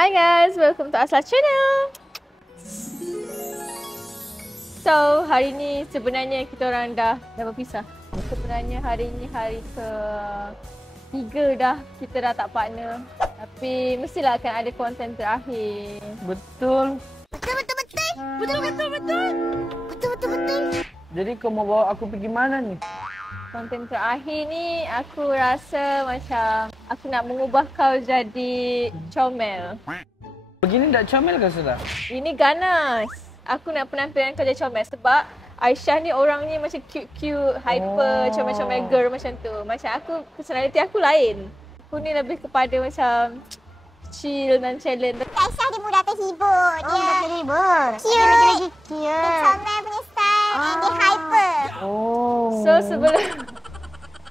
Hi guys, welcome to Asla Channel. So, hari ni sebenarnya kita orang dah berpisah. Sebenarnya hari ni hari ke-3 dah kita dah tak partner. Tapi mestilah akan ada konten terakhir. Betul. Betul. Jadi kau mau bawa aku pergi mana ni? Konten terakhir ni aku rasa macam aku nak mengubah kau jadi comel. Begini tak comel ke sudah? Ini ganas. Aku nak penampilan kau jadi comel sebab Aisyah ni orangnya macam cute-cute, hyper, comel-comel girl macam tu. Macam aku, personality aku lain. Aku ni lebih kepada macam chill dan challenge. Aisyah dia mudah terhibur. Dia terhibur. Cute. Dia comel punya style and dia hyper. So sebelum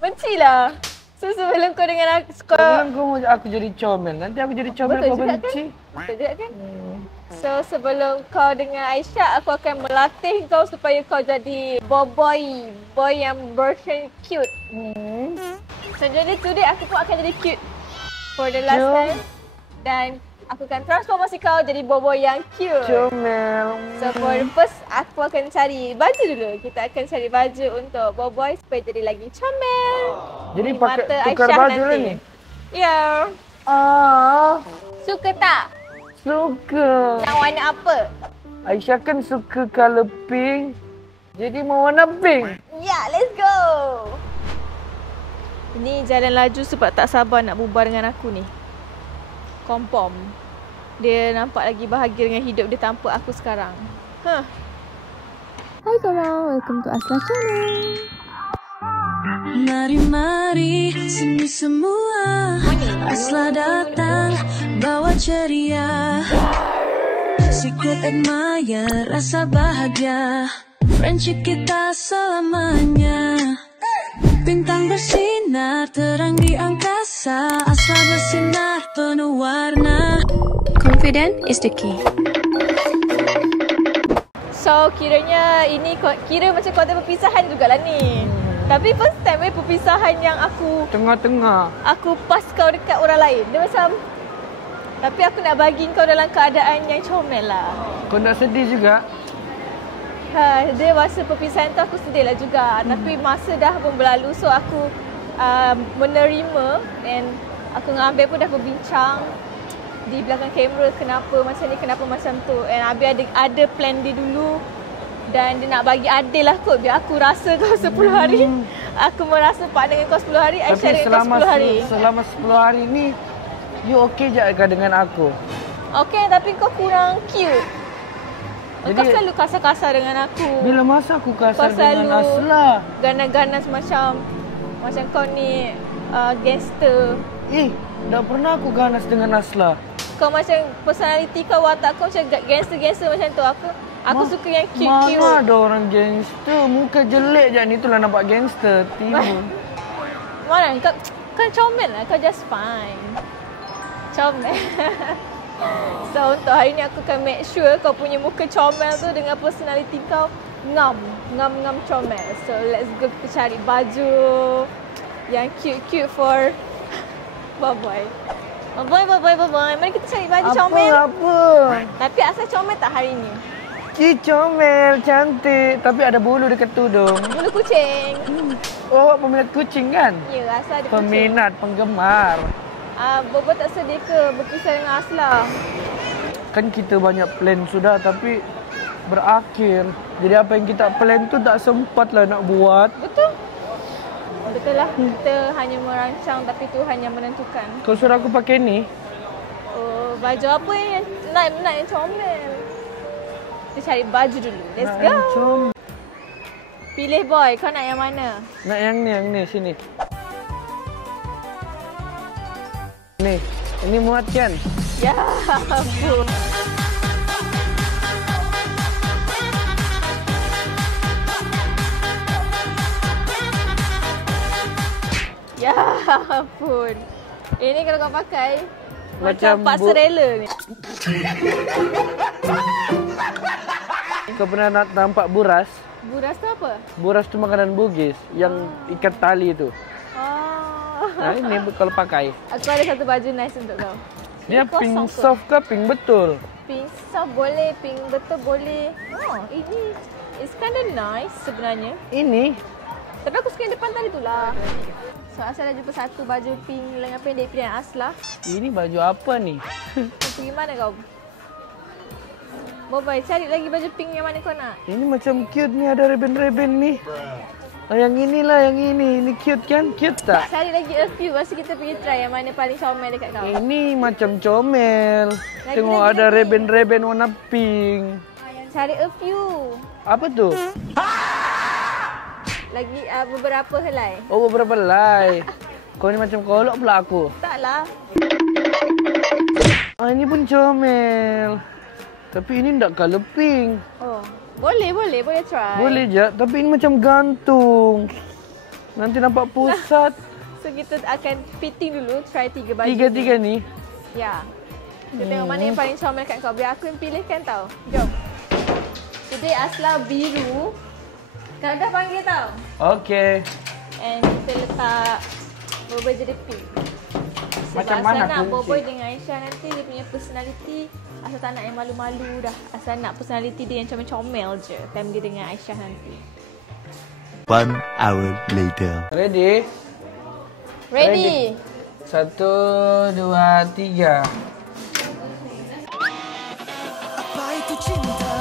bencilah. So sebelum kau dengan aku Sebelum kau mau aku jadi comel, nanti aku jadi comel kau benci. Kan? Betul juga kan? So sebelum kau dengan Aisyah, aku akan melatih kau supaya kau jadi boy yang version cute. So jadi today aku pun akan jadi cute for the last time. Dan aku akan transformasi kau jadi boy yang cute. Comel. So for the first, aku akan cari baju dulu. Kita akan cari baju untuk boy supaya jadi lagi comel. Jadi Di pakai mata tukar Aisyah baju lah nanti. ni? Ya. Suka tak? Suka. Nak warna apa? Aisyah kan suka color pink. Jadi mau warna pink. Ya, let's go. Ini jalan laju sebab tak sabar nak bubar dengan aku ni. Kompom. Dia nampak lagi bahagia dengan hidup dia tanpa aku sekarang. Hai korang, welcome to Asla Channel. Mari-mari sini semua, Asla datang bawa ceria. Secret admire rasa bahagia, friendship kita selamanya. Bintang bersinar terang di angkasa, Asla bersinar penuh warna. Confident is the key. So kiranya ini kira macam konten perpisahan jugalah ni. Tapi first time perpisahan yang aku Tengah-tengah. Aku pas kau dekat orang lain. Dia macam, tapi aku nak bagi kau dalam keadaan yang comel lah. Kau tak sedih juga? Dia masa perpisahan tu aku sedih lah juga. Tapi masa dah pun berlalu, so aku menerima. And aku dengan Abel pun dah berbincang di belakang kamera kenapa macam ni, kenapa macam tu. And Abel ada plan dia dulu. Dan dia nak bagi adil lah kot. Biar aku rasa kau 10 hari. Aku merasa partner dengan kau 10 hari. Aisyah dengan kau 10 hari. Selama 10 hari ni, you okey je ke dengan aku? Okay, tapi kau kurang cute. Kau selalu kasar-kasar dengan aku. Bila masa aku kasar dengan Asla? Kau selalu ganas-ganas macam kau ni gangster. Tak pernah aku ganas dengan Asla. Kau macam personality kau, watak kau macam gangster-gangster macam tu. Aku suka yang cute-cute. Mana ada orang gangster? Muka jelek je ni, itulah nampak gangster. Tiba. Mana? Kau kan comel lah. Kau just fine. Comel. So untuk hari ni aku akan make sure kau punya muka comel tu dengan personality kau ngam comel. So let's go kita cari baju yang cute for boy. Mari kita cari baju comel. Apa? Tapi asal comel tak hari ni? Comel, cantik. Tapi ada bulu dekat tudung. Bulu kucing. Oh, peminat kucing kan? Ya, asal ada kucing. Peminat, penggemar. Bobo tak sedih ke berpisah dengan Asla? Kan kita banyak plan sudah tapi berakhir. Jadi apa yang kita plan tu tak sempat lah nak buat. Betul lah. Kita hanya merancang tapi Tuhan yang menentukan. Kau suruh aku pakai ni? Oh, baju apa yang nak yang comel? Kita cari baju dulu. Let's go. Pilih boy. Kau nak yang mana? Nak yang ni. Sini. Ni. Ini muat kan? Ya ampun. Ya ampun. Ini kalau kau pakai macam pasarela ni. Kau pernah nampak buras? Buras tu apa? Buras tu makanan Bugis yang ikat tali tu. Oh. Nah, ini kalau pakai. Aku ada satu baju nice untuk kau. Dia pink soft ke pink betul? Pink soft boleh, pink betul boleh. Oh, ini it's kind of nice sebenarnya. Ini? Tapi aku suka yang depan tadi tu lah. So, Asla dah jumpa satu baju pink lengan pendek pilihan Asla. Ini baju apa ni? Kau pergi mana kau? Boboy, cari lagi baju pink yang mana kau nak? Ini macam cute ni, ada reben-reben ni. Oh, yang inilah, yang ini. Ini cute kan? Cute tak? Cari lagi a few, lepas tu kita pergi try yang mana paling comel dekat kau. Ini macam comel. Lagi, Tengok lagi, ada lagi. reben-reben warna pink. Cari a few. Apa tu? Lagi beberapa helai. Oh, beberapa helai. Kau ni macam kolok pula aku. Taklah. Ah, ini pun comel. Tapi ini tak colour pink. Oh, boleh try. Boleh je, tapi ini macam gantung. Nanti nampak pusat. So kita akan fitting dulu, try 3 baju. Tiga-tiga ni. Ya. Kita tengok mana yang paling comel kat kau. Biar aku yang pilihkan tau. Jom. Today Asla biru. Kau dah panggil tau. Okey. And kita letak Boboy jadi pink. Sebab Macam Asla mana nak kunci? Boboy dengan Aisyah nanti dia punya personality. Asla tak nak yang malu-malu dah. Asla nak personality dia yang comel je. Time dia dengan Aisyah nanti. 1 hour later. Ready? Ready? 1, 2, 3. Apa itu cinta?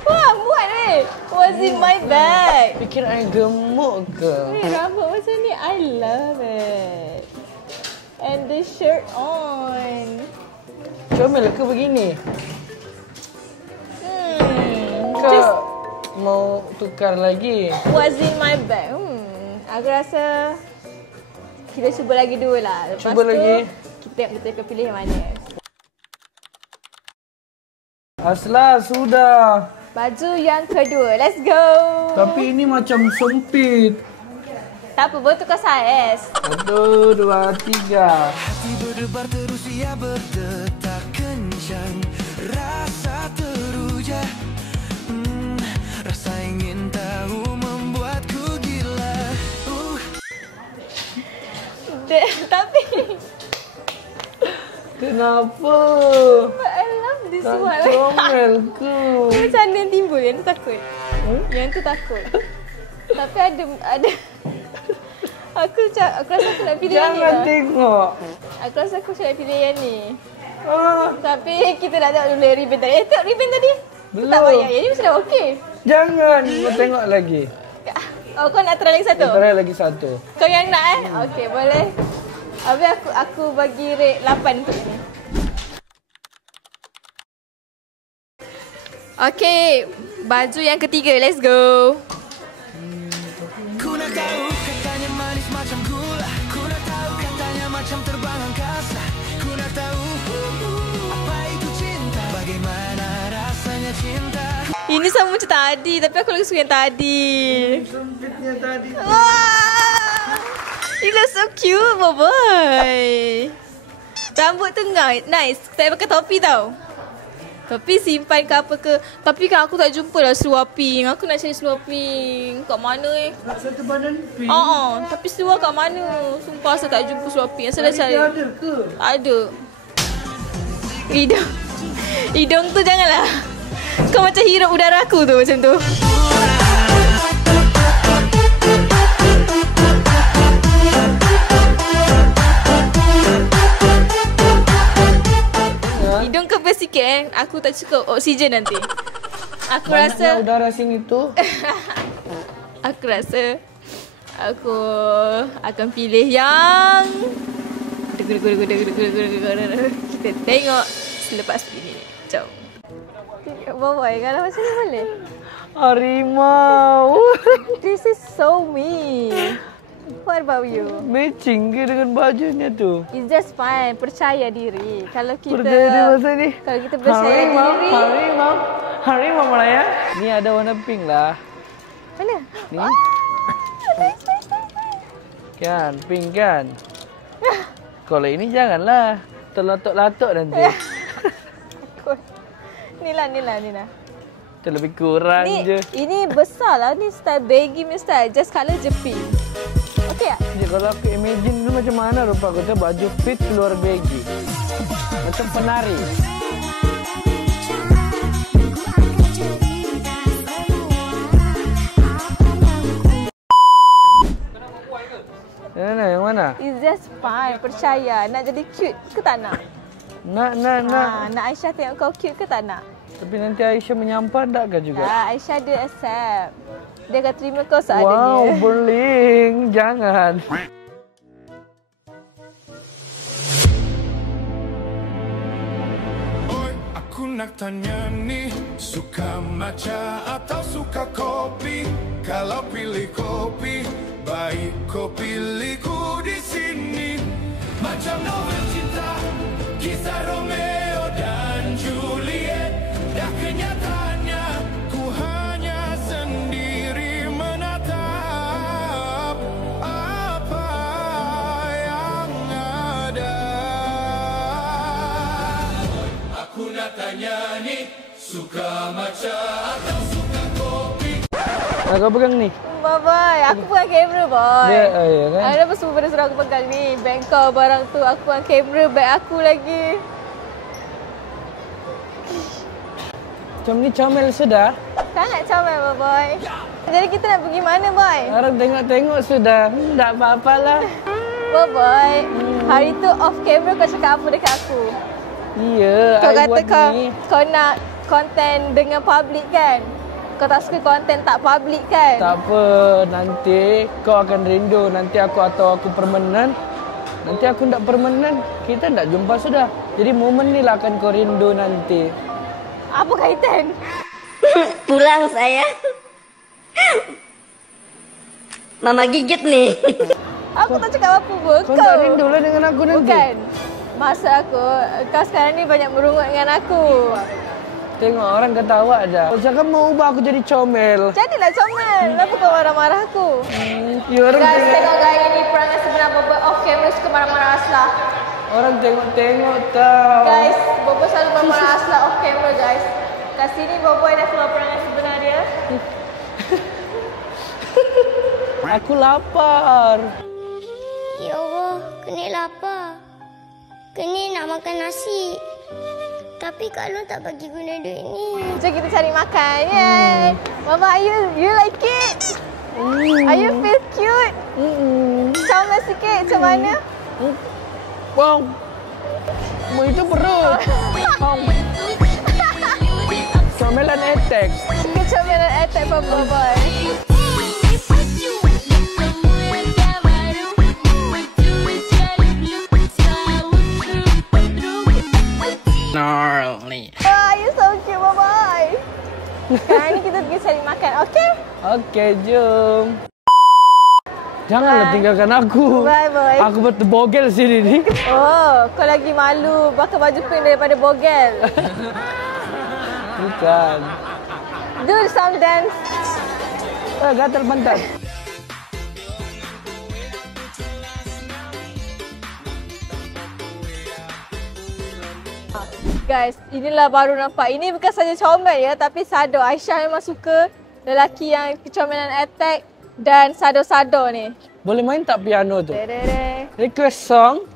Wah, muat weh. What's in my bag? Fikir I gemuk ke? Weh, rambut macam ni. I love it. And the shirt on. Comel ke begini? Just Kau mau tukar lagi? what's in my bag? Aku rasa kita cuba lagi dua lah. Lepas Cuba tu, lagi. kita akan pilih yang mana. Asla, sudah. Baju yang kedua. Let's go. Tapi ini macam sempit. Tak apa, boleh tukar saiz. 1, 2, 3. Hati berdebar terus ia berdetak kencang. Rasa teruja. Rasa ingin tahu membuatku gila. Tapi Kenapa? I love this Tak one. comel ke? Dia macam mana yang timbul? Yang tu takut. Yang tu takut. Tapi ada. Aku rasa aku nak pilih yang ni Jangan lah. tengok. Aku rasa aku nak pilih yang ni. Ah, Tapi kita nak tengok dulu ribbon tadi. Tengok ribbon tadi. Belum. Tak payah. Yang ni mesti dah okey. jangan. Mau tengok lagi. Oh, kau nak try lagi satu? Kita try lagi satu. Kau yang nak Okey, boleh. Habis aku bagi rate 8 untuk ni. Okey, baju yang ketiga. Let's go. Ku nak tahu katanya manis macam gula. Ku nak tahu katanya macam terbang angkasa. Ku nak tahu apa itu cinta. Bagaimana rasanya cinta. Ini sama macam tadi, tapi aku lagi suka yang tadi. Sempitnya tadi. Wah! You look so cute, Boboy. Rambut tu nice. Tak pakai topi tau. Topi simpan ke apa ke. Tapi kan aku tak jumpa lah seluar pink. Aku nak cari seluar pink. Kat mana Nak satu badan pink. Tapi seluar kat mana? Sumpah saya tak jumpa seluar pink. Saya dah cari. Dia ada ke? Ada. Hidung tu janganlah. Kau macam hirup udara aku tu macam tu. Hidung kepal sikit Aku tak cukup oksigen nanti. Aku Banyaknya rasa udara sini tu. Aku rasa aku akan pilih yang kita tengok selepas ini. Jom. Boboy, kalau macam ni boleh? Harimau. This is so me. What about you? Matching ke dengan bajunya tu? It's just fine. Percaya diri. Kalau kita Percaya masa ni. Kalau kita percaya diri. Harimau Malaya. Ni ada warna pink lah. Mana? Ni. Kan, pink kan? Kalau ini janganlah. Terlatok-latok nanti. Ni lah. Itu lebih kurang je. Ini besar lah. Ni style baggy punya style. Just colour je pink. Okay tak? Ya, kalau aku imagine dulu macam mana rupa aku tu baju fit keluar baggy. Macam penari. Yang mana? It's just fine. Percaya. Nak jadi cute ke tak nak? Nak. Nak Aisyah tengok kau cute ke tak nak? Tapi nanti Aisyah menyampah tak ke juga? Aisyah dia accept. Dia akan terima kau seadanya. Wow, berling. Jangan. Oi, aku nak tanya ni, suka matcha atau suka kopi? Kalau pilih kopi, baik kau pilih ku di sini. Macam novel cinta, kisah Romeo dan Juliet. Dah kenyataannya, ku hanya sendiri menatap apa yang ada. Aku nak tanya ni, suka matcha atau suka kopi? Nah, kau pegang ni. Boy, aku pegang kamera, boy. Dia, ya kan? Kenapa semua benda suruh aku pegang ni? Bag kau, barang tu. Aku pegang kamera, bag aku lagi. Macam ni comel sudah. Sangat comel, boy. Jadi kita nak pergi mana, boy? Orang tengok-tengok sudah. Tak apa-apalah. Boy, hari tu off camera kau cakap apa dekat aku? Iya, Kau I kata buat ni. kau nak konten dengan public kan? Kau tak suka konten tak public kan? Tak apa, nanti kau akan rindu. Nanti aku atau aku permanen. Nanti aku tak permanen. Kita tak jumpa sudah. Jadi momen ni lah akan kau rindu nanti. Apa kaitan? Pulang saya. Mama gigit nih. Aku tak cakap apa pun. Kau tak rindu lah dengan aku nanti. Bukan. Maksud aku, kau sekarang ni banyak merungut dengan aku. Tengok orang ketawa dah. Kau cakap mau ubah aku jadi comel. Jadilah comel. Kenapa kau marah-marah aku? Ya, orang Guys, tengok. tengok gaya ni perangai sebenar Bobo off camera suka marah-marah Aslah. Orang tengok-tengok tau. Guys, Bobo selalu marah-marah Aslah off camera guys. Kat sini Bobo dah keluar perangai sebenar dia. Aku lapar. Ya Allah, kena lapar. Kena nak makan nasi. Tapi Kak Long tak bagi guna duit ni. Jom kita cari makan. Yay. Mama, you like it? Are you feel cute? Comel sikit macam mana? Wow. Mau itu perut. Comelan attack. Kecomelan attack Bobo boy. Gnarly. Wah, you so cute, bye-bye. Sekarang ni kita pergi cari makan, okay? Okey, jom. Janganlah tinggalkan aku. Bye, boy. Aku berbogel sini ni. Oh, kau lagi malu pakai baju pink daripada bogel. Bukan. Do some dance. Gatal pantat. Guys, inilah baru nampak. Ini bukan saja comel ya, tapi sado. Aisyah memang suka lelaki yang kecomelan attack dan sado-sado ni. Boleh main tak piano tu? Dedede. Request song.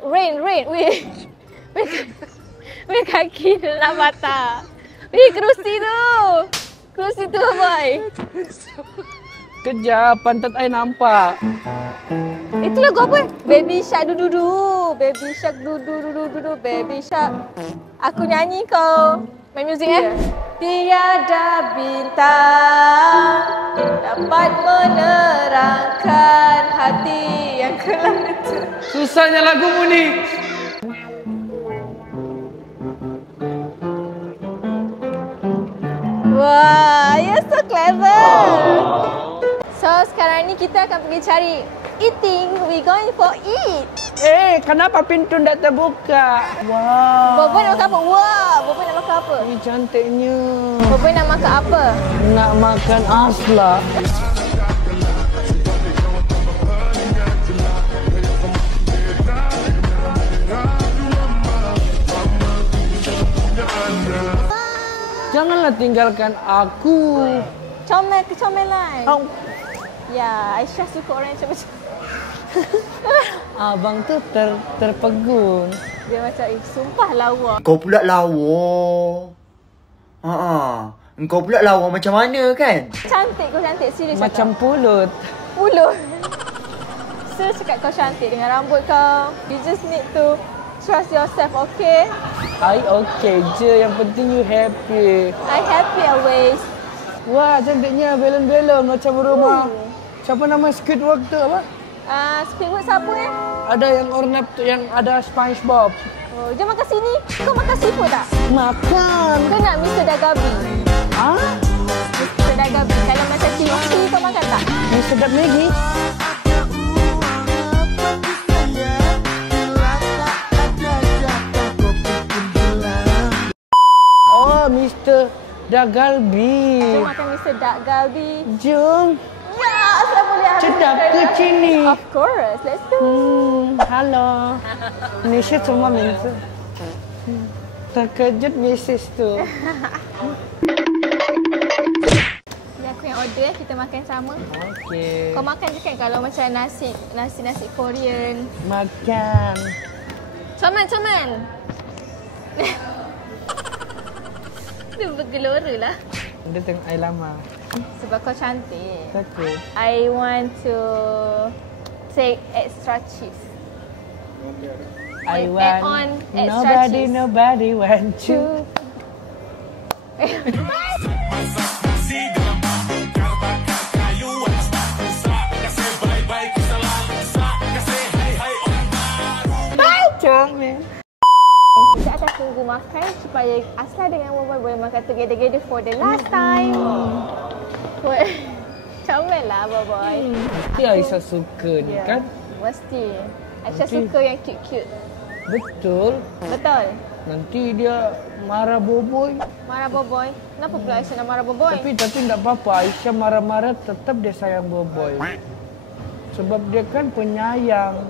Rain. Weh. Weh kaki dia nak patah. Weh kerusi tu. Kerusi tu boy. Kejap, pantat I nampak. Itu lagu apa? Baby Shark du. Baby Shark du. Baby Shark. Aku nyanyi kau main muzik Tiada bintang dapat menerangkan hati yang gelap itu. Susahnya lagumu ni. Wah, you're so clever. So sekarang ni kita akan pergi cari eating. We going for eat. Kenapa pintu tak terbuka? Wow. Bobo nak makan apa? Wah, Bobo nak makan apa? Ini cantiknya. Bobo nak makan apa? Nak makan asla. Janganlah tinggalkan aku. Comel kecomelan. Oh. Ya, Aisyah suka orang yang macam Abang tu terpegun. dia macam sumpah lawa. Kau pula lawa. Engkau pula lawa macam mana kan? Cantik kau cantik, serius Macam pulut. Pulut. Serius cakap kau cantik dengan rambut kau. You just need to trust yourself, okay? I okay je, yang penting you happy. I happy always. Wah, cantiknya belon-belon macam rumah. Siapa nama Squidward tu apa? Squidward siapa Ada yang ornap tu yang ada SpongeBob. Oh, jom makan sini. Kau makan seafood tak? Makan. Kau nak Mr. Dagabi? Ah? Mr. Dagabi. Kalau macam Timothy kau makan tak? Ni sedap Maggi. Oh, Mr. Dagalbi. Jom makan Mr. Dagabi. Jom. Ya, asal boleh ada. Sedap ke sini? Of course, let's do. Halo. Nisha cuma minta. Terkejut Mrs. tu. Ni aku yang order, kita makan sama. Okey. Kau makan je kan kalau macam nasi Korean. Makan. Coman. Dia bergelora lah. Dia tengok air lama. Sebab kau cantik. Takut. I want to take extra cheese. I Add want on extra cheese. nobody want you. Comel. Kita akan tunggu makan supaya Asla dengan Boboy boleh makan together for the last time. Comel lah Boboy. Mesti Aisyah suka ni kan? Mesti. Aisyah Nanti- suka yang cute-cute. Betul. Betul. Nanti dia marah Boboy. Marah Boboy. Kenapa pula Aisyah nak marah Boboy? Tapi tak apa. Aisyah marah-marah tetap dia sayang Boboy. Sebab dia kan penyayang.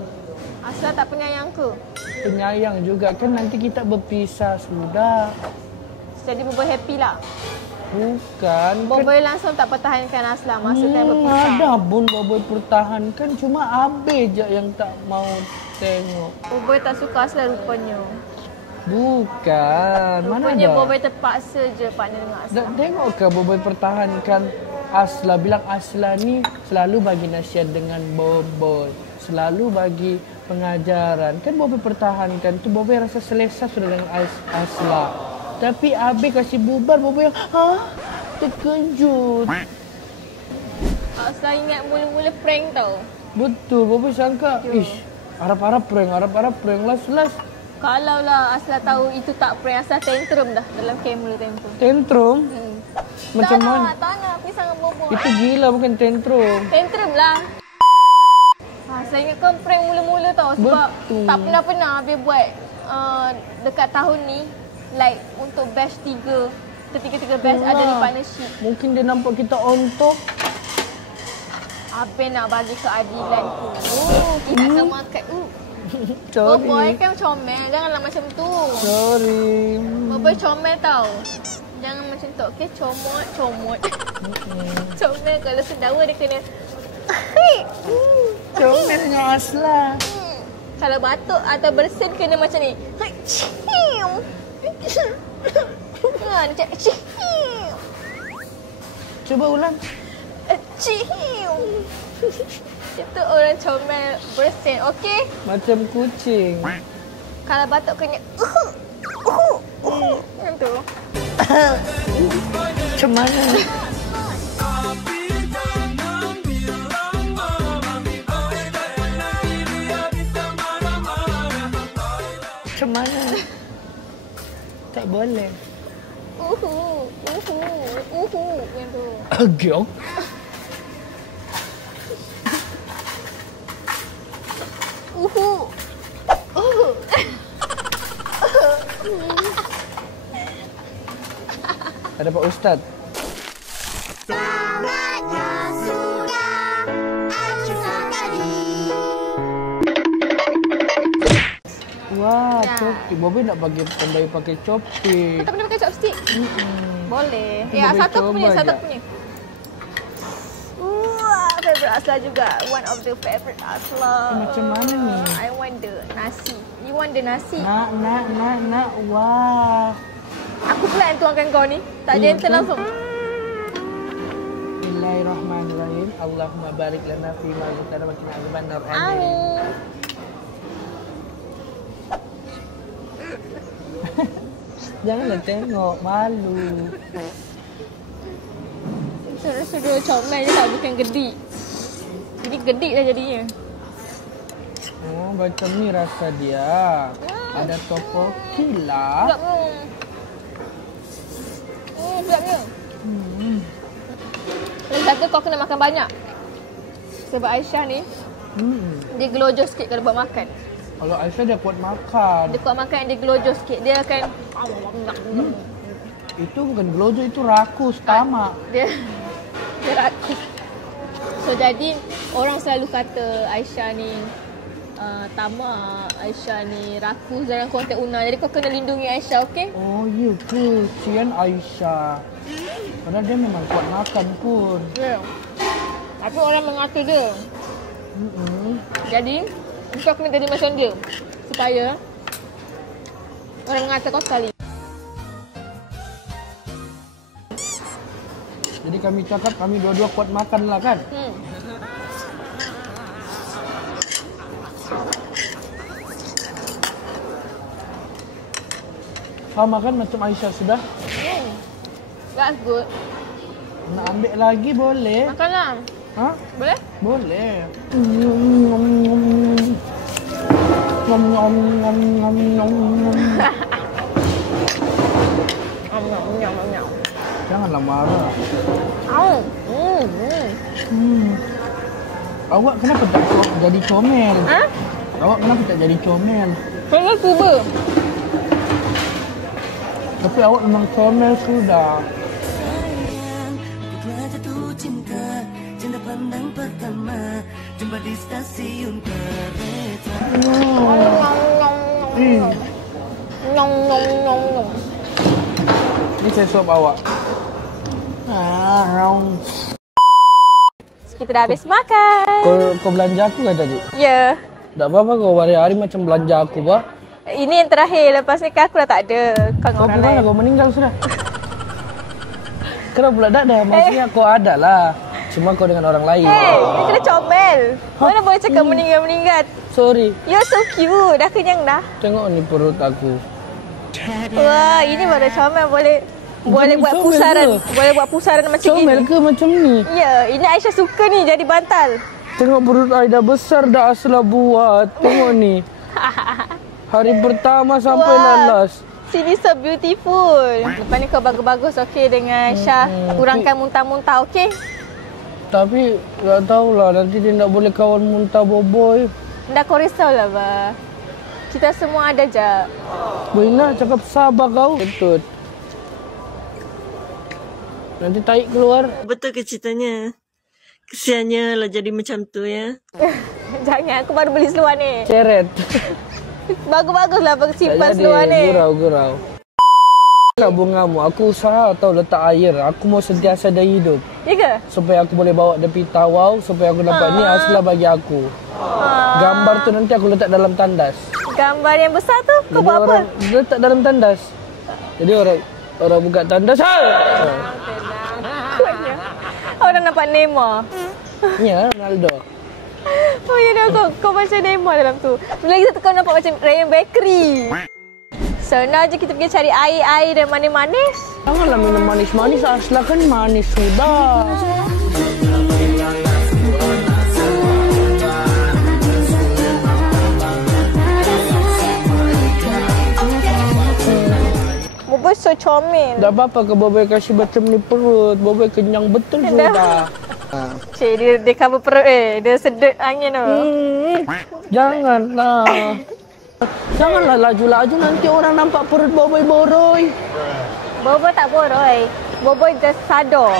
Asla tak penyayang ke? Penyayang juga kan, nanti kita berpisah sudah. Jadi Boboy happy lah. Bukan. Boboy langsung tak pertahankan Asla masa time berpisah. Ada pun Boboy pertahankan, cuma Abe je yang tak mau tengok. Boboy tak suka Asla rupanya. Bukan. Mana Rupanya ada? Boboy terpaksa je partner dengan Asla. Tak tengok ke Boboy pertahankan Asla, bilang Asla ni selalu bagi nasihat dengan Boboy, selalu bagi pengajaran. Kan Boboy pertahankan tu, Boboy rasa selesa sudah dengan Asla. Tapi Abe kasih bubar, Boboy yang terkejut. Asla ingat mula-mula prank tau. Betul, Boboy sangka, ish, harap-harap prank, last. Kalau lah Asla tahu itu tak prank, Asla tantrum dah dalam kamera time tu. Tantrum? Macam tak mana? Tak nak pisah dengan Boboy. Itu gila, bukan tantrum. Tantrum lah. Saya ingatkan prank mula-mula tau sebab Betul. tak pernah habis buat dekat tahun ni, like untuk batch 3. Ketiga-tiga batch ada di partnership. Mungkin dia nampak kita on top. Abang nak bagi keadilan tu. Kita akan makan. Boboy Sorry. kan comel, janganlah macam tu. Sorry. Boboy comel tau. Jangan macam tu, okey? Comot. Comel kalau sedawa dia kena Comel dengan Asla. kalau batuk atau bersin kena macam ni. Dia cakap Cuba ulang. itu orang comel bersin, okey? Macam kucing. Kalau batuk kena macam tu. Macam mana? Macam mana? Tak boleh. Yang tu. Agyok. Ada Pak Ustaz. Saatnya sudah Aisyah tadi. Wah, copi. Bobi nak bagi pandai pakai copi. Tak pernah pakai chopstick? Boleh. Kita boleh Satu aku punya, coba satu je. aku punya. Wah, favorite Asla juga. One of the favorite Asla. Macam mana ni? I want the nasi. You want the nasi? Nak. Wah. Aku pula yang tuangkan kau ni. Tak Iya, gentle betul. langsung. Bismillahirrahmanirrahim. Allahumma barik lana fi ma razaqtana wa qina adzabannar. Amin. Janganlah tengok, malu. Saya rasa dia comel je tak, bukan gedik. Jadi gedik lah jadinya. Oh, macam ni rasa dia. Ada topoki lah. Sedapnya. Lagi satu kau kena makan banyak. Sebab Aisyah ni, dia gelojo sikit kalau buat makan. Kalau Aisyah dia kuat makan. Dia kuat makan, dia gelojo sikit. Dia akan... Itu bukan gelojo, itu rakus, tamak. Dia rakus. So jadi, orang selalu kata Aisyah ni tamak, Aisyah ni rakus dalam konteks Una. Jadi kau kena lindungi Aisyah, okey? Oh, ya ke? Kesian Aisyah. Padahal dia memang kuat makan pun. Ya. Tapi orang mengata dia. Jadi, kau kena jadi macam dia. Supaya orang mengata kau sekali. Jadi kami cakap kami dua-dua kuat makan lah kan? Kau makan macam Aisyah sudah? That's good. Nak ambil lagi boleh? Makanlah. Ha? Boleh? Boleh. Nom. Janganlah marah. Awak kenapa tak jadi comel? Ha? Awak kenapa tak jadi comel? Kena cuba. Tapi awak memang comel sudah. Telah jatuh cinta, cinta pandang pertama, jumpa di stasiun kereta. Nyong. Ini saya suap awak. Kita dah habis makan. Kau belanja aku kan tadi? Ya. Tak apa-apa kau hari-hari macam belanja aku, Pak. Ini yang terakhir. Lepas ni kan aku dah tak ada. Kau dengan Kau orang ke mana? lain. Kau meninggal sudah. Kenapa pula tak ada? Maksudnya kau ada lah. Cuma kau dengan orang lain. Dia kena comel. Mana boleh cakap meninggal-meninggal. Sorry. You're so cute. Dah kenyang dah. Tengok ni perut aku. Wah, ini baru comel. Boleh buat comel pusaran. ke? Boleh buat pusaran macam Comel gini. ke macam ni? Ya, ini Aisyah suka ni jadi bantal. Tengok perut Aida besar dah Asla buat. Tengok ni. Hari pertama sampai lalas. Sini so beautiful. Lepas ni kau bagus-bagus okey dengan Aisyah. Kurangkan muntah-muntah okey? Tapi tak tahulah nanti dia tak boleh kawan muntah boboy. Dah kau risaulah bah. Kita semua ada je. Boy nak cakap sabar kau. Betul. Nanti taik keluar. Betul ke ceritanya? Kesiannya lah jadi macam tu ya. Jangan, aku baru beli seluar ni. Ceret. Bagus-baguslah simpan Tak seluar ni. Gurau. Kak bungamu, aku usaha atau letak air. Aku mau sentiasa ada hidup. Ya ke? Supaya aku boleh bawa dia pergi tawau. Supaya aku dapat ni Asla bagi aku. Gambar tu nanti aku letak dalam tandas. Gambar yang besar tu kau buat apa? Orang letak dalam tandas. Jadi orang buka tandas. Orang nampak Neymar. Ya, Ronaldo. Oh ya dah kau macam Neymar dalam tu. Lagi satu kau nampak macam Ryan Bakery. So now je kita pergi cari air-air dan manis-manis. Janganlah minum manis-manis. Asla kan manis sudah. Boboy so comel. Tak apa-apa ke Boboy kasih macam ni perut. Boboy kenyang betul sudah. Cik, dia cover perut dia sedut angin tu. Janganlah. Janganlah laju-laju nanti orang nampak perut Boboy boroi. Boboy tak boroi. Boboy just sado.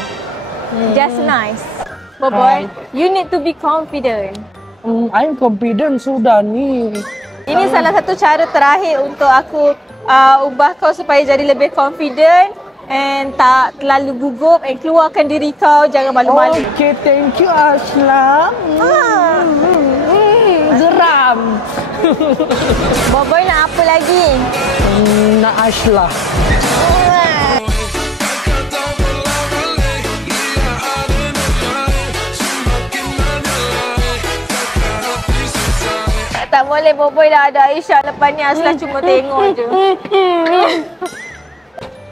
Just nice. Boboy, you need to be confident. I'm confident sudah ni. Ini salah satu cara terakhir untuk aku ubah kau supaya jadi lebih confident. and tak terlalu gugup and keluarkan diri kau, jangan malu-malu. Okay, thank you Asla. Geram. Boboy nak apa lagi? Nak Asla. Tak boleh Boboy dah ada Aisyah, lepas ni Asla cuma tengok je.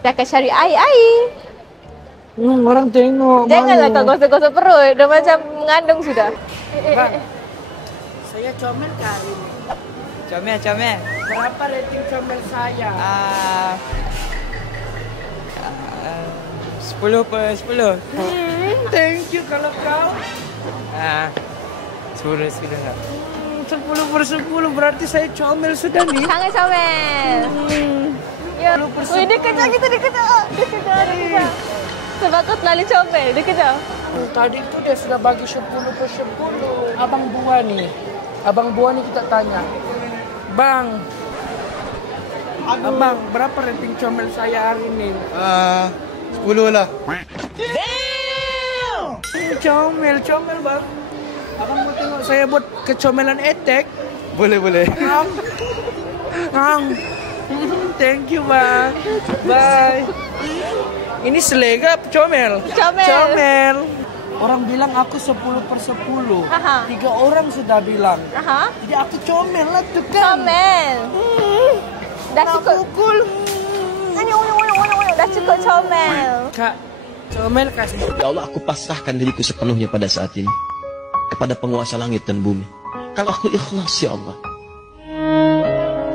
Dah akan cari air. Orang tengok. Janganlah kau gosok-gosok perut, dah macam mengandung sudah. Bang, saya comel ke hari ini? Comel. Berapa rating comel saya? 10/10. Thank you kalau kau. 10 lah. 10/10 berarti saya comel sudah nih. Sangat comel. Ya. Ui, dia kejar kita, dia kejar. Sebab kau terlalu comel, dia kejar. Tadi tu dia sudah bagi 10/10. Abang Buah ni kita tanya. Bang, Abang, berapa rating comel saya hari ini? 10 lah. Comel bang. Abang mau tengok saya buat kecomelan attack? Boleh. Thank you bang. Bye. Ini selega comel. Comel. Orang bilang aku 10/10. Aha. 3 orang sudah bilang. Aha. Jadi aku comel lah tuh kan. Comel. Dah cukup. Pukul. Dah cukup comel. Kak, comel kasih. Ya Allah, aku pasrahkan diriku sepenuhnya pada saat ini kepada penguasa langit dan bumi. Kalau aku ikhlas ya Allah,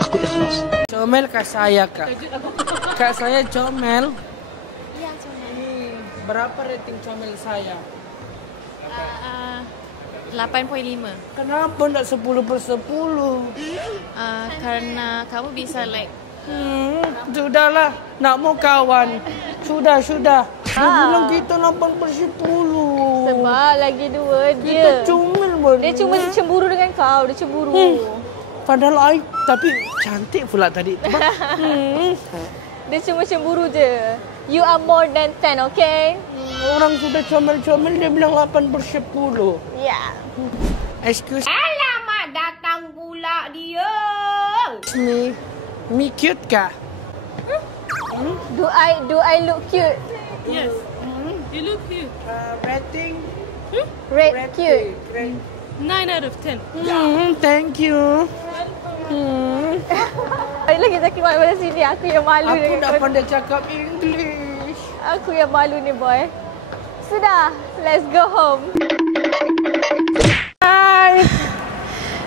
aku ikhlas. Comel kak saya kak. Kak saya comel. Iya, comel. Berapa rating comel saya? 8.5. Kenapa enggak 10/10? Karena kamu bisa like Sudahlah, nak mau kawan. Sudah. Saya bilang kita 8/10. Sebab lagi 2 Kita dia. comel banget. Dia cuma cemburu dengan kau, dia cemburu. Padahal tapi cantik pula tadi. Dia cuma cemburu je. You are more than 10, okay? Orang sudah comel-comel dia bilang 8/10. Ya. Excuse Alamak, datang pula dia. me. Me cute kah? Do I look cute? Yes. You look cute. Rating. Red cute. 9 out of 10. Thank you. Lagi sakit malu pada sini. Aku yang malu. Aku dengan dah kau. pandai cakap English. Aku yang malu ni boy. Sudah, let's go home. Hai.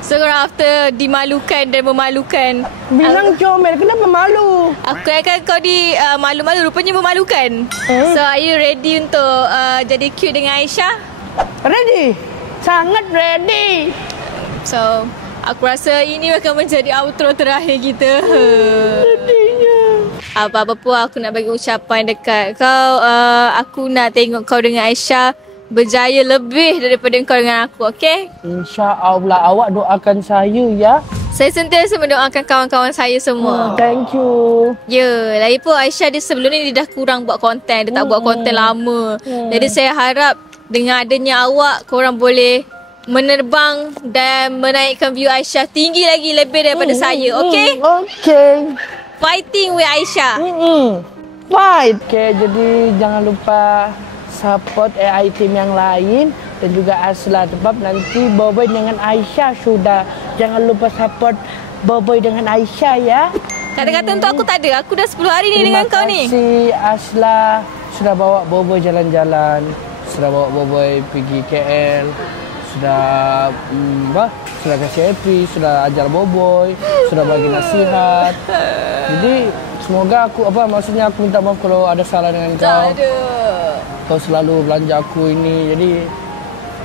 So korang after dimalukan dan memalukan, Bilang comel, kenapa malu? aku akan kau di malu-malu, rupanya memalukan. So are you ready untuk jadi cute dengan Aisyah? Ready? Sangat ready. So aku rasa ini akan menjadi outro terakhir kita. Apa-apa pun aku nak bagi ucapan dekat kau. Aku nak tengok kau dengan Aisyah berjaya lebih daripada kau dengan aku, okay? InsyaAllah, awak doakan saya ya. Saya sentiasa mendoakan kawan-kawan saya semua. Thank you. Ya, lagipun Aisyah dia sebelum ni dia dah kurang buat konten. Dia tak buat konten lama. Jadi saya harap dengan adanya awak, korang boleh menerbang dan menaikkan view Aisyah tinggi lagi lebih daripada saya, okay? Okay. Fighting with Aisyah. Fight. Okay, jadi jangan lupa support AI team yang lain dan juga Asla, sebab nanti Boboy dengan Aisyah sudah. Jangan lupa support Boboy dengan Aisyah ya. Kata-kata untuk aku tak ada. Aku dah 10 hari ni dengan kau ni. Terima kasih Asla sudah bawa Boboy jalan-jalan, sudah bawa Boboy pergi KL, sudah sudah kasih happy, sudah ajar Boboy, sudah bagi nasihat. Jadi semoga aku maksudnya aku minta maaf kalau ada salah dengan kau. Tak ada. Kau selalu belanja aku ini, jadi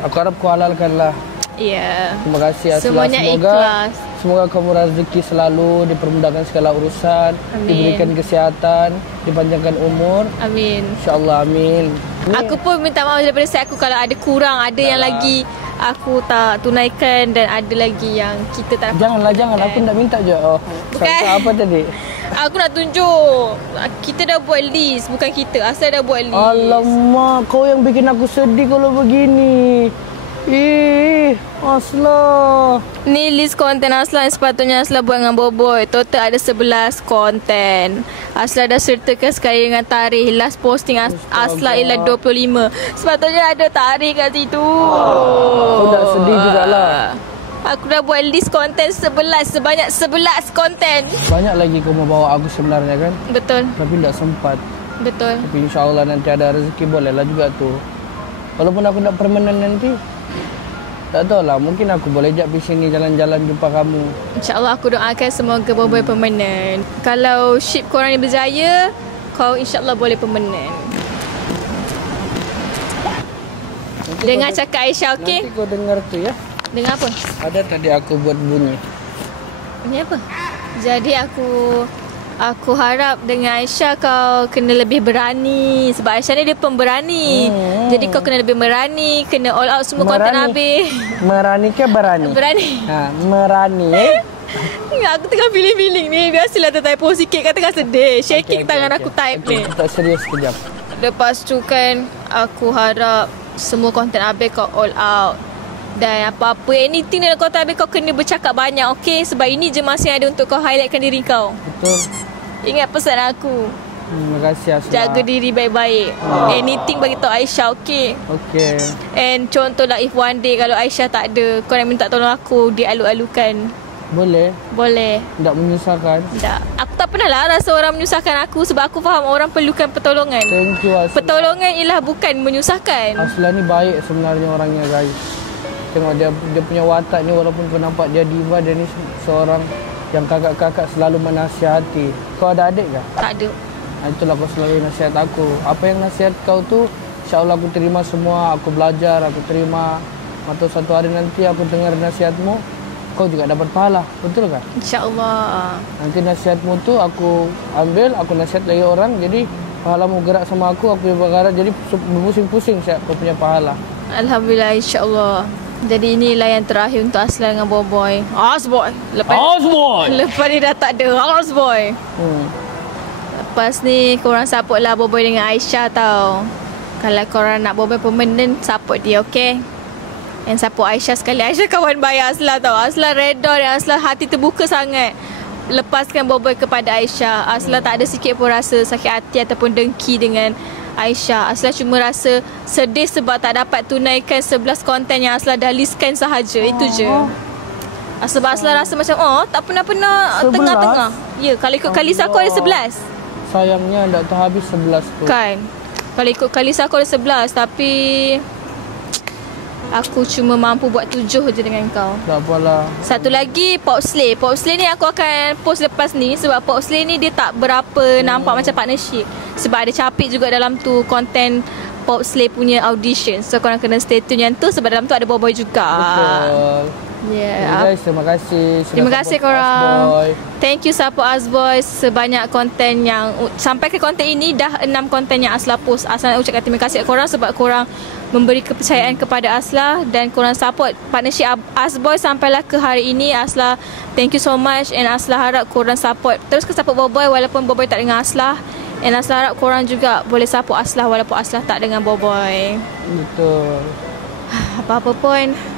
aku harap kau halalkanlah. Ya. Terima kasih Asla. Semuanya ikhlas. Semoga kamu rezeki selalu, dipermudahkan segala urusan, Amin. diberikan kesihatan, dipanjangkan umur. Amin. InsyaAllah, amin. Aku pun minta maaf daripada saya aku kalau ada kurang, ada yang lagi aku tak tunaikan dan ada lagi yang kita tak dapat. Janganlah. Aku nak minta je. Oh, apa tadi? Aku nak tunjuk. Kita dah buat list. Bukan kita. Asal dah buat list. Alamak, kau yang bikin aku sedih kalau begini. Asla. Ni list konten Asla yang sepatutnya Asla buat dengan Boboy. Total ada 11 konten. Asla dah sertakan sekali dengan tarikh. Last posting Asla ialah 25. Sepatutnya ada tarikh kat situ. Aku dah sedih jugalah. Aku dah buat list konten 11. Sebanyak 11 konten. Banyak lagi kau mau bawa aku sebenarnya kan? Betul. Tapi tak sempat. Betul. Tapi insyaAllah nanti ada rezeki bolehlah juga tu. Walaupun aku nak permanen nanti, tak tahulah, mungkin aku boleh ajak pergi sini jalan-jalan jumpa kamu. InsyaAllah aku doakan semoga Boboy permanen. Kalau ship korang ni berjaya, kau insyaAllah boleh permanen. Dengar cakap Aisyah, okey? Nanti kau dengar tu ya. Dengar apa? Ada tadi aku buat bunyi. Bunyi apa? Jadi aku harap dengan Aisyah kau kena lebih berani. Sebab Aisyah ni dia pemberani. Jadi kau kena lebih berani. Kena all out semua konten habis. Merani ke berani? Berani. Merani. Aku tengah feeling ni. Biasalah tertypo sikit kan tengah sedih. Shaking tangan aku type ni. Tak serius sekejap. Lepas tu kan aku harap semua konten habis kau all out. Dan apa-apa anything dalam konten habis kau kena bercakap banyak, okey? Sebab ini je masa yang ada untuk kau highlightkan diri kau. Betul. Ingat pesan aku. Terima kasih Asla. Jaga diri baik-baik. Anything bagi tahu Aisyah, okey? Okey. And contohlah if one day kalau Aisyah tak ada, kau nak minta tolong aku dialu-alukan. Boleh. Boleh. Tak menyusahkan. Tak. Aku tak pernah lah rasa orang menyusahkan aku sebab aku faham orang perlukan pertolongan. Thank you Asla. Pertolongan ialah bukan menyusahkan. Asla ni baik sebenarnya orangnya guys. Tengok dia punya watak ni, walaupun kau nampak dia diva, dia ni seorang yang kakak-kakak selalu menasihati. Kau ada adik ke? Tak ada. Itulah kau selalu nasihat aku. Apa yang nasihat kau tu, insyaAllah aku terima semua. Aku belajar, aku terima. Atau satu hari nanti aku dengar nasihatmu, kau juga dapat pahala. Betul kan? InsyaAllah. Nanti nasihatmu tu aku ambil, aku nasihat lagi orang. Jadi pahalamu gerak sama aku bergerak. Jadi berpusing-pusing siap kau punya pahala. Alhamdulillah, insyaAllah. Jadi inilah yang terakhir untuk Asla dengan Boboy. Asboy. Lepas ni dah tak ada Asboy. Lepas ni korang support lah Boboy dengan Aisyah tau. Kalau korang nak Boboy permanent, support dia, okey? And support Aisyah sekali. Aisyah kawan baik Asla tau. Asla redha dan Asla hati terbuka sangat lepaskan Boboy kepada Aisyah. Asla tak ada sikit pun rasa sakit hati ataupun dengki dengan Aisyah. Asla cuma rasa sedih sebab tak dapat tunaikan 11 konten yang Asla dah listkan sahaja. Itu je. Sebab Asla rasa macam tak pernah tengah-tengah. Ya, kalau ikut kali aku ada 11. Sayangnya tak terhabis 11 tu. Kan. Kalau ikut kali aku ada 11, tapi aku cuma mampu buat 7 je dengan kau. Tak apalah. Satu lagi Pop Slay. Pop Slay ni aku akan post lepas ni. Sebab Pop Slay ni dia tak berapa nampak macam partnership. Sebab ada Capik juga dalam tu, konten Pop Slay punya audition. So korang kena stay tune yang tu sebab dalam tu ada Boboy juga. Betul. Yeah. Guys, terima kasih. Terima kasih korang. Thank you support Asboy. Sebanyak konten yang sampai ke konten ini dah 6 konten yang Asla post. Asla nak ucapkan terima kasih korang sebab korang memberi kepercayaan kepada Asla dan korang support partnership Asboy sampailah ke hari ini. Asla thank you so much and Asla harap korang support. Terus ke support Boboy walaupun Boboy tak dengan Asla. And Asla harap korang juga boleh support Asla walaupun Asla tak dengan Boboy. Betul. Apa-apa pun.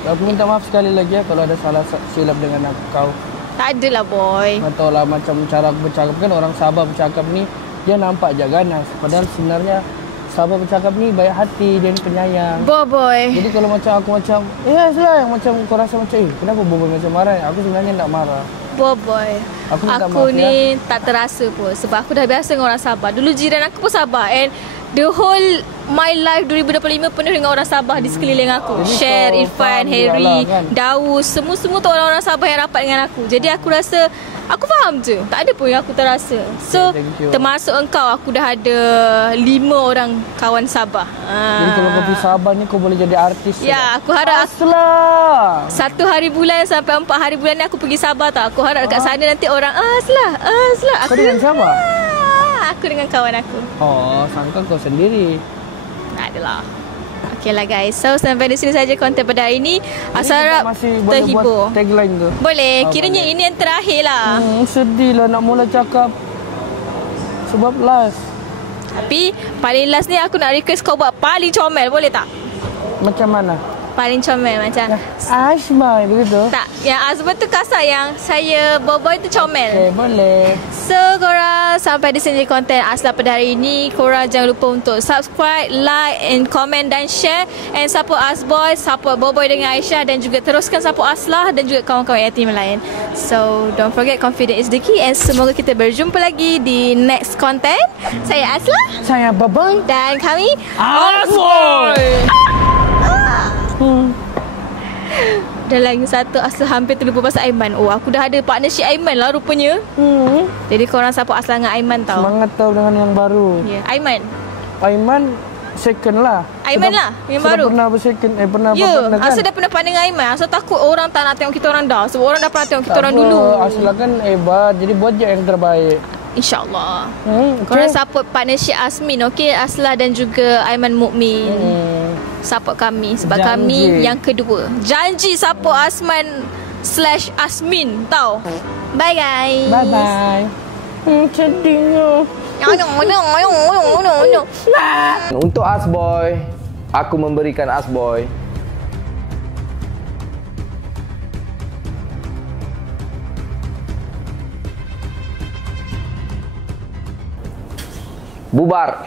Aku minta maaf sekali lagi ya kalau ada salah silap dengan kau. Tak adalah boy. Tak tahulah macam cara aku bercakap kan, orang Sabah bercakap ni dia nampak je ganas. Padahal sebenarnya Sabah bercakap ni baik hati, dia ni penyayang. Boy. Jadi kalau macam aku macam lah yang macam kau rasa macam kenapa Boboy macam marah? Aku sebenarnya tak marah. Boy. Aku ni tak terasa pun sebab aku dah biasa dengan orang Sabah. Dulu jiran aku pun Sabah and the whole my life 2025 penuh dengan orang Sabah di sekeliling aku. Jadi Share, Irfan, Harry, kan? Daus, semua tu orang-orang Sabah yang rapat dengan aku. Jadi aku rasa aku faham je. Tak ada pun yang aku terasa. So, termasuk engkau, aku dah ada 5 orang kawan Sabah. Jadi kalau kau pergi Sabah ni kau boleh jadi artis. Ya, aku harap Asla. 1 hari bulan sampai 4 hari bulan ni aku pergi Sabah tau. Aku harap dekat sana nanti orang Asla. Kau dengan siapa? Aku dengan kawan aku. Oh, sangka kau sendiri. Tak adalah. Okay lah guys. So sampai di sini saja konten pada hari ini. Harap Masih boleh terhibur. buat tagline tu. Boleh. Kiranya ini yang terakhir lah. Sedih lah nak mula cakap. Sebab last. Tapi paling last ni aku nak request kau buat paling comel. Boleh tak? Macam mana? Paling comel macam Asma begitu? tak, yang Azman tu kasar, yang saya boboy tu comel. Okay, boleh. So korang sampai di sini konten Asla pada hari ini. Korang jangan lupa untuk subscribe, like and comment dan share. And support Asboy, support Boboy dengan Aisyah. Dan juga teruskan support Asla dan juga kawan-kawan yatim lain. So don't forget, confidence is the key. And semoga kita berjumpa lagi di next content. Saya Asla, saya Boboy, dan kami Asboy. Dan lagi satu, Asla hampir terlupa pasal Aiman. Oh, aku dah ada partnership Aiman lah rupanya. Jadi korang support Asla dengan Aiman tau. Semangat tau dengan yang baru. Ya, Aiman. Aiman second lah. Aiman lah yang baru. Pernah bersecond, pernah Ya, partner kan? Asal dah pernah partner dengan Aiman. Asal takut orang tak nak tengok kita orang dah. Sebab orang dah pernah tengok kita orang apa, dulu. Asla kan hebat, jadi buat je yang terbaik. InsyaAllah. Okay. Korang support partnership Asmin, okay? Asla dan juga Aiman Mukmin. Support kami. Sebab Janji. kami yang kedua. Janji support Asman/Asmin, tau. Bye guys. Bye-bye. Sedihnya. Untuk Asboy, aku memberikan Asboy bubar.